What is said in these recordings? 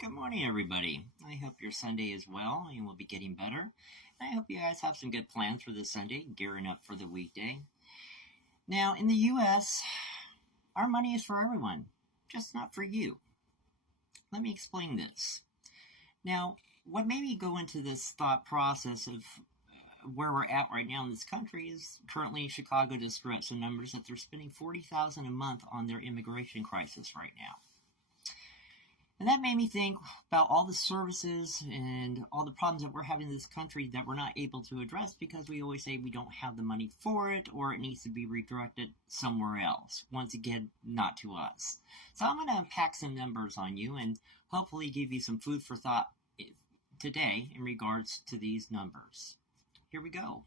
Good morning, everybody. I hope your Sunday is well and will be getting better. And I hope you guys have some good plans for this Sunday, gearing up for the weekday. Now, in the U.S., our money is for everyone, just not for you. Let me explain this. Now, what made me go into this thought process of where we're at right now in this country is currently Chicago just threw out some numbers that they're spending $40,000 a month on their immigration crisis right now. And that made me think about all the services and all the problems that we're having in this country that we're not able to address because we always say we don't have the money for it or it needs to be redirected somewhere else. Once again, not to us. So I'm going to unpack some numbers on you and hopefully give you some food for thought today in regards to these numbers. Here we go.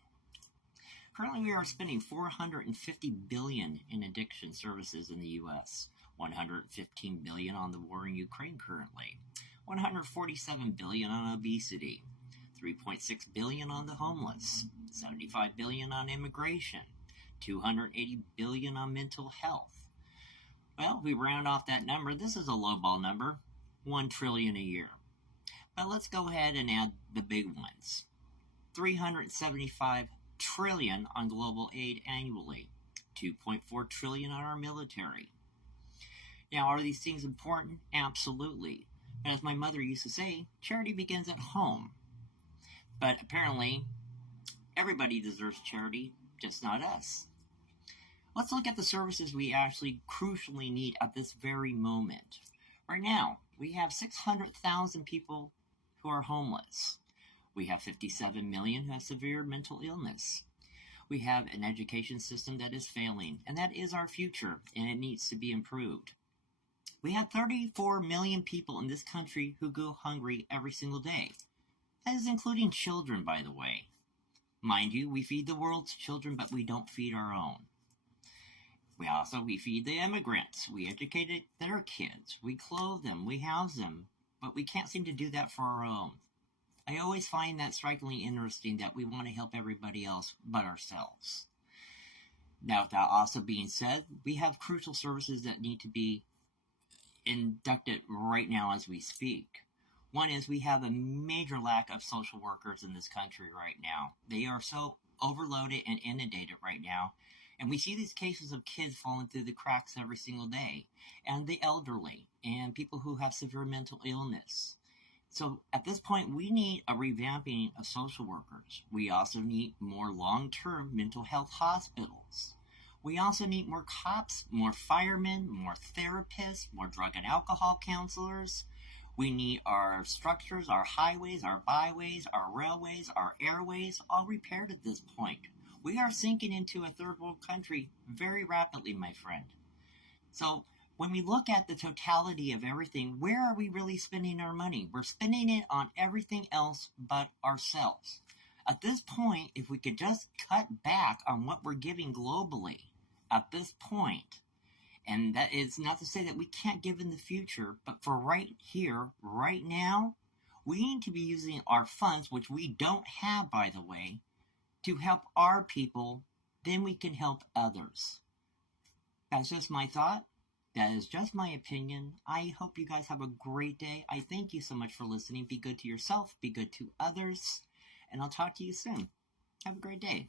Currently, we are spending $450 billion in addiction services in the U.S., $115 billion on the war in Ukraine currently, $147 billion on obesity, $3.6 billion on the homeless, $75 billion on immigration, $280 billion on mental health. Well, if we round off that number, this is a lowball number, $1 trillion a year. But let's go ahead and add the big ones. $375 trillion on global aid annually, $2.4 trillion on our military. Now, are these things important? Absolutely. And as my mother used to say, charity begins at home. But apparently, everybody deserves charity, just not us. Let's look at the services we actually crucially need at this very moment. Right now, we have 600,000 people who are homeless. We have 57 million who have severe mental illness. We have an education system that is failing, and that is our future, and it needs to be improved. We have 34 million people in this country who go hungry every single day. That is including children, by the way. Mind you, we feed the world's children, but we don't feed our own. We feed the immigrants. We educate their kids. We clothe them. We house them. But we can't seem to do that for our own. I always find that strikingly interesting that we want to help everybody else but ourselves. Now, with that also being said, we have crucial services that need to be inducted right now as we speak. One is we have a major lack of social workers in this country right now. They are so overloaded and inundated right now. And we see these cases of kids falling through the cracks every single day. And the elderly and people who have severe mental illness. So at this point, we need a revamping of social workers. We also need more long-term mental health hospitals. We also need more cops, more firemen, more therapists, more drug and alcohol counselors. We need our structures, our highways, our byways, our railways, our airways, all repaired at this point. We are sinking into a third world country very rapidly, my friend. So when we look at the totality of everything, where are we really spending our money? We're spending it on everything else but ourselves. At this point, if we could just cut back on what we're giving globally at this point, and that is not to say that we can't give in the future, but for right here, right now, we need to be using our funds, which we don't have, by the way, to help our people, then we can help others. That's just my thought. That is just my opinion. I hope you guys have a great day. I thank you so much for listening. Be good to yourself. Be good to others. And I'll talk to you soon. Have a great day.